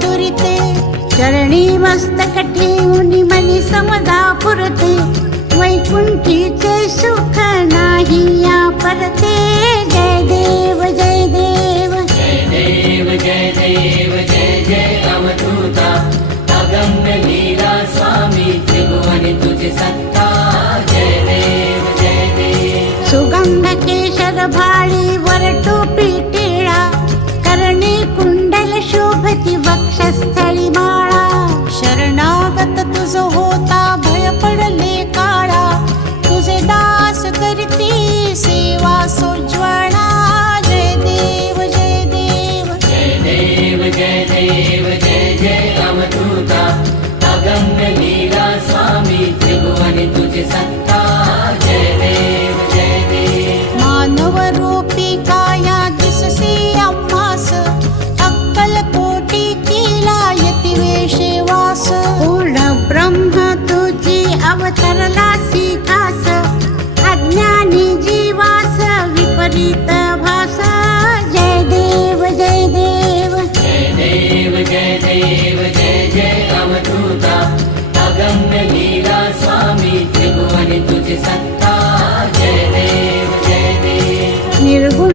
दुरिते, चरणी मस्तक ठेवून मनी समजा पुरते, वैकुंठीचे सुख नाही या परते. जय देव जय देव जय देव जय देव जय जय अवधूता, अगम्य लीला स्वामी त्रिभुवन तुझी सत्ता. जय देव जय देव. सुगंध केशर भाळी वर टोपी टिळा, कर्णी कुंडल शोभती वक्षस्थळी माळा. शरणागत तुझ होता भय पडले काळा, तुझे दास करती सेवा सोज्वळा. जय देव जय देव जय देव जय देव जय जय अवधूता, अगम्य लीला स्वामी त्रिभुवन तुझी सत्ता. जय देव जय देव. मानव रूपी काया दिससे आम्हास, अक्कल कोटी केला यती वेशे वास. पूर्ण ब्रह्म तुझी अवतरलासी खास, अज्ञानी जीवास विपरीत भास. जय देव जय देव जय देव जय देव जय जय अवधूता, अगम्य लीला स्वामी त्रिभुवन तुझी सत्ता.